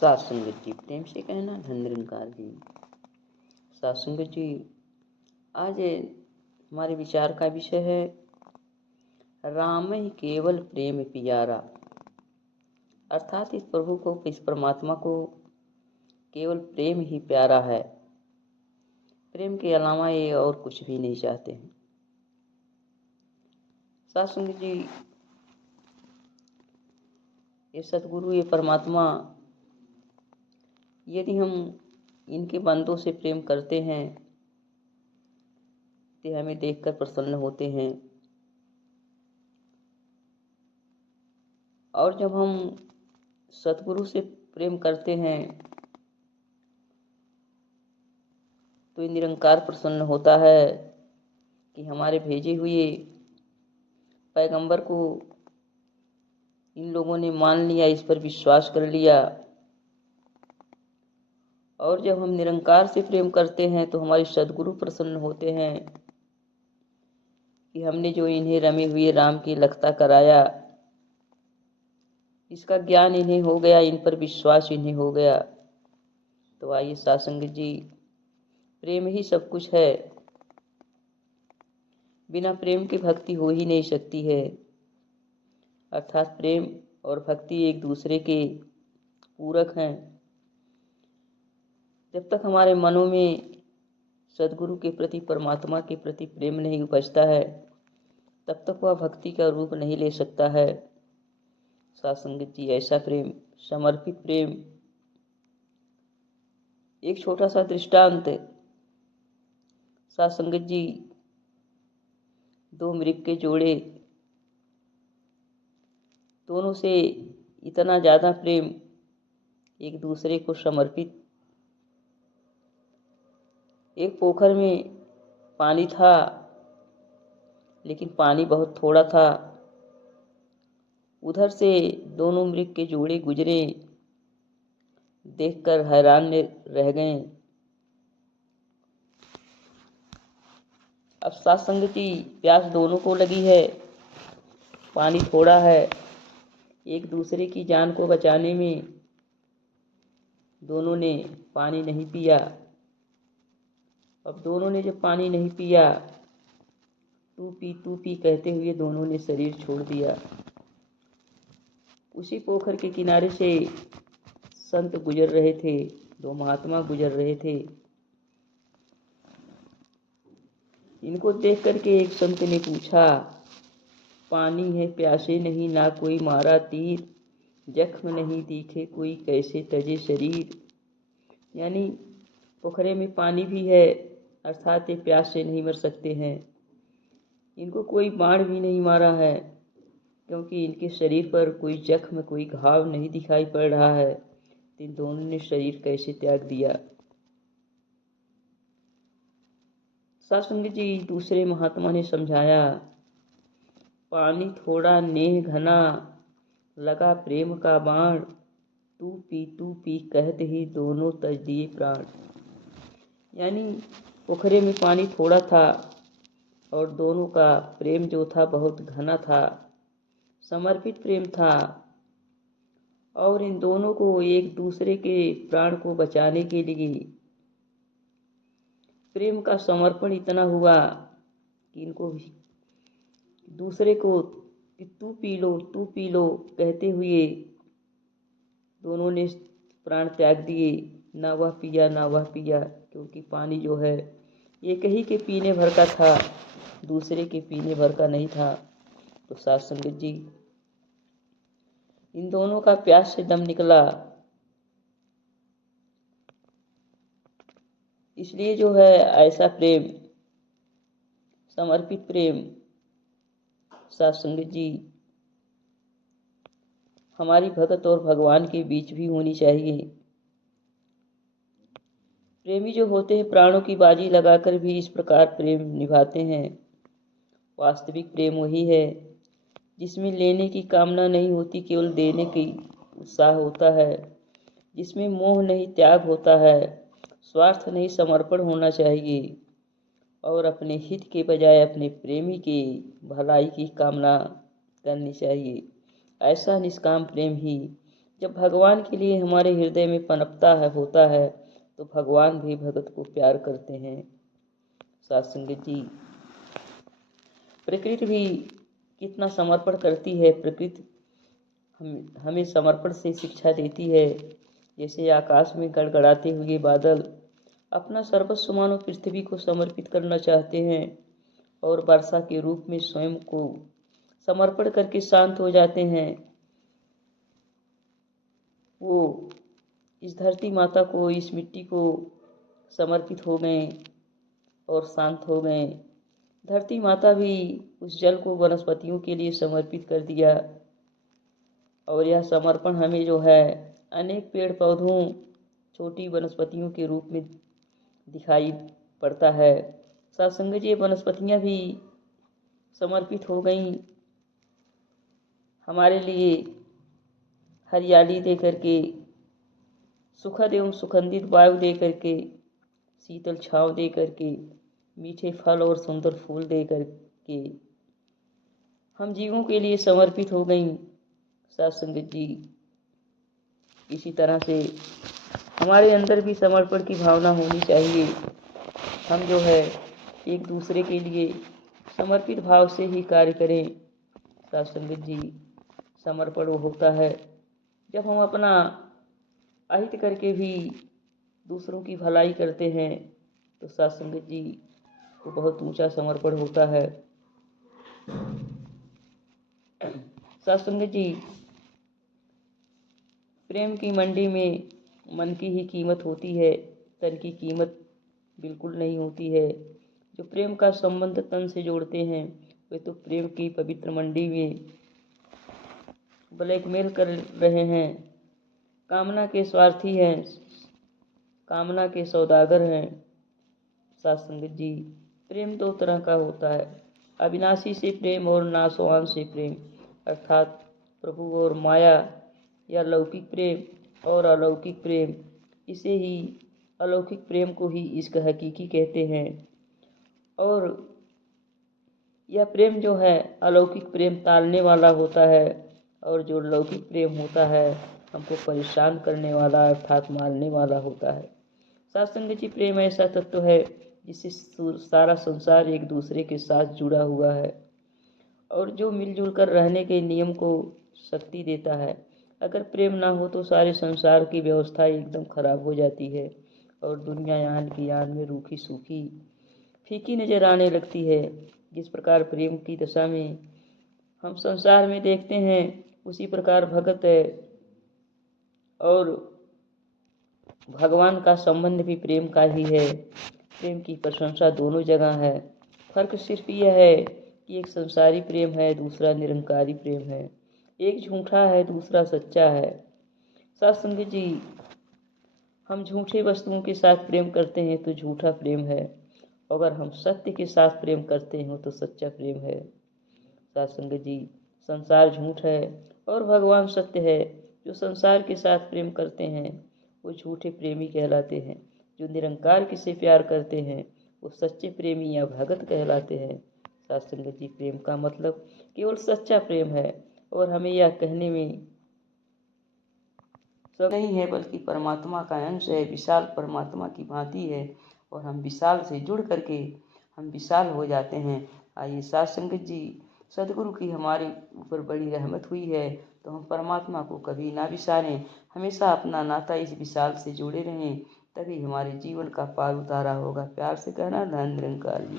सात संगत जी, प्रेम से कहना धन निरंकार जी। सात संगत जी, आज हमारे विचार का विषय है राम ही केवल प्रेम प्यारा। अर्थात इस प्रभु को, इस परमात्मा को केवल प्रेम ही प्यारा है। प्रेम के अलावा ये और कुछ भी नहीं चाहते हैं। सात संगत जी, ये सतगुरु, ये परमात्मा, यदि हम इनके बंदों से प्रेम करते हैं तो हमें देखकर प्रसन्न होते हैं, और जब हम सतगुरु से प्रेम करते हैं तो ये निरंकार प्रसन्न होता है कि हमारे भेजे हुए पैगंबर को इन लोगों ने मान लिया, इस पर विश्वास कर लिया। और जब हम निरंकार से प्रेम करते हैं तो हमारे सद्गुरु प्रसन्न होते हैं कि हमने जो इन्हें रमे हुए राम की लखता कराया, इसका ज्ञान इन्हें हो गया, इन पर विश्वास इन्हें हो गया। तो आइए सात संगत जी, प्रेम ही सब कुछ है। बिना प्रेम के भक्ति हो ही नहीं सकती है। अर्थात प्रेम और भक्ति एक दूसरे के पूरक हैं। जब तक हमारे मनों में सद्गुरु के प्रति, परमात्मा के प्रति प्रेम नहीं उपजता है, तब तक वह भक्ति का रूप नहीं ले सकता है। सात संगत जी, ऐसा प्रेम, समर्पित प्रेम। एक छोटा सा दृष्टांत। सात संगत जी, दो मृग के जोड़े, दोनों से इतना ज़्यादा प्रेम, एक दूसरे को समर्पित। एक पोखर में पानी था, लेकिन पानी बहुत थोड़ा था। उधर से दोनों मृग के जोड़े गुजरे, देखकर हैरान रह गए। अब सात संगत जी, प्यास दोनों को लगी है, पानी थोड़ा है। एक दूसरे की जान को बचाने में दोनों ने पानी नहीं पिया। अब दोनों ने जब पानी नहीं पिया, तू पी कहते हुए दोनों ने शरीर छोड़ दिया। उसी पोखर के किनारे से संत गुजर रहे थे, दो महात्मा गुजर रहे थे। इनको देख करके एक संत ने पूछा, पानी है प्यासे नहीं, ना कोई मारा तीर, जख्म नहीं दिखे कोई, कैसे तजे शरीर। यानी पोखरे में पानी भी है, अर्थात ये प्यास से नहीं मर सकते हैं। इनको कोई बाण भी नहीं मारा है, क्योंकि इनके शरीर पर कोई जख्म, कोई घाव नहीं दिखाई पड़ रहा है। इन दोनों ने शरीर कैसे त्याग दिया। सात संगत जी, दूसरे महात्मा ने समझाया, पानी थोड़ा नेह घना, लगा प्रेम का बाण, तू पी कहते ही दोनों तज दिए प्राण। यानी पोखरे में पानी थोड़ा था और दोनों का प्रेम जो था बहुत घना था, समर्पित प्रेम था। और इन दोनों को एक दूसरे के प्राण को बचाने के लिए प्रेम का समर्पण इतना हुआ कि इनको दूसरे को तू पी लो कहते हुए दोनों ने प्राण त्याग दिए। ना वह पिया ना वह पिया, क्योंकि पानी जो है एक ही के पीने भर का था, दूसरे के पीने भर का नहीं था। तो सात संगत जी, इन दोनों का प्यास से दम निकला। इसलिए जो है ऐसा प्रेम, समर्पित प्रेम, सात संगत जी, हमारी भगत और भगवान के बीच भी होनी चाहिए। प्रेमी जो होते हैं प्राणों की बाजी लगाकर भी इस प्रकार प्रेम निभाते हैं। वास्तविक प्रेम वही है जिसमें लेने की कामना नहीं होती, केवल देने की उत्साह होता है, जिसमें मोह नहीं त्याग होता है, स्वार्थ नहीं समर्पण होना चाहिए, और अपने हित के बजाय अपने प्रेमी की भलाई की कामना करनी चाहिए। ऐसा निष्काम प्रेम ही जब भगवान के लिए हमारे हृदय में पनपता है होता है तो भगवान भी भगत को प्यार करते हैं। साथ संगत जी, प्रकृति भी कितना समर्पण करती है। प्रकृति हमें समर्पण से शिक्षा देती है। जैसे आकाश में गड़गड़ाते हुए बादल अपना सर्वस्व मानो पृथ्वी को समर्पित करना चाहते हैं और वर्षा के रूप में स्वयं को समर्पण करके शांत हो जाते हैं। वो इस धरती माता को, इस मिट्टी को समर्पित हो गए और शांत हो गए। धरती माता भी उस जल को वनस्पतियों के लिए समर्पित कर दिया और यह समर्पण हमें जो है अनेक पेड़ पौधों, छोटी वनस्पतियों के रूप में दिखाई पड़ता है। सत्संग जी, वनस्पतियाँ भी समर्पित हो गईं हमारे लिए, हरियाली दे करके, सुखद एवं सुगंधित वायु दे करके, शीतल छांव दे करके, मीठे फल और सुंदर फूल दे करके हम जीवों के लिए समर्पित हो गईं। सत्संगत जी, इसी तरह से हमारे अंदर भी समर्पण की भावना होनी चाहिए। हम जो है एक दूसरे के लिए समर्पित भाव से ही कार्य करें। सत्संगत जी, समर्पण वो होता है जब हम अपना अहित करके भी दूसरों की भलाई करते हैं, तो सत्संगत जी को बहुत ऊंचा समर्पण होता है। सत्संगत जी, प्रेम की मंडी में मन की ही कीमत होती है, तन की कीमत बिल्कुल नहीं होती है। जो प्रेम का संबंध तन से जोड़ते हैं वे तो प्रेम की पवित्र मंडी में ब्लैकमेल कर रहे हैं, कामना के स्वार्थी हैं, कामना के सौदागर हैं। सत्संगत जी, प्रेम दो तरह का होता है, अविनाशी से प्रेम और नाशवान से प्रेम, अर्थात प्रभु और माया या लौकिक प्रेम और अलौकिक प्रेम। इसे ही अलौकिक प्रेम को ही इश्क हकीकी कहते हैं। और यह प्रेम जो है अलौकिक प्रेम टालने वाला होता है और जो लौकिक प्रेम होता है हमको परेशान करने वाला अर्थात मारने वाला होता है। सत्संग जी, प्रेम ऐसा तत्व है जिससे सारा संसार एक दूसरे के साथ जुड़ा हुआ है और जो मिलजुल कर रहने के नियम को शक्ति देता है। अगर प्रेम ना हो तो सारे संसार की व्यवस्था एकदम खराब हो जाती है और दुनिया यान की यान में रूखी सूखी फीकी नजर आने लगती है। जिस प्रकार प्रेम की दशा में हम संसार में देखते हैं उसी प्रकार भगत है और भगवान का संबंध भी प्रेम का ही है। प्रेम की प्रशंसा दोनों जगह है। फर्क सिर्फ यह है कि एक संसारी प्रेम है, दूसरा निरंकारी प्रेम है। एक झूठा है, दूसरा सच्चा है। सत्संग जी, हम झूठे वस्तुओं के साथ प्रेम करते हैं तो झूठा प्रेम है, अगर हम सत्य के साथ प्रेम करते हैं तो सच्चा प्रेम है। सत्संग जी, संसार झूठ है और भगवान सत्य है। जो संसार के साथ प्रेम करते हैं वो झूठे प्रेमी कहलाते हैं, जो निरंकार किसे प्यार करते हैं वो सच्चे प्रेमी या भगत कहलाते हैं। सत्संग जी, प्रेम का मतलब केवल सच्चा प्रेम है और हमें यह कहने में सब नहीं है बल्कि परमात्मा का अंश है, विशाल परमात्मा की भांति है और हम विशाल से जुड़ करके हम विशाल हो जाते हैं। आइए सत्संगत जी, सदगुरु की हमारे ऊपर बड़ी रहमत हुई है तो हम परमात्मा को कभी ना बिसारें, हमेशा अपना नाता इस विशाल से जोड़े रहें, तभी हमारे जीवन का पार उतारा होगा। प्यार से कहना, धन निरंकार जी।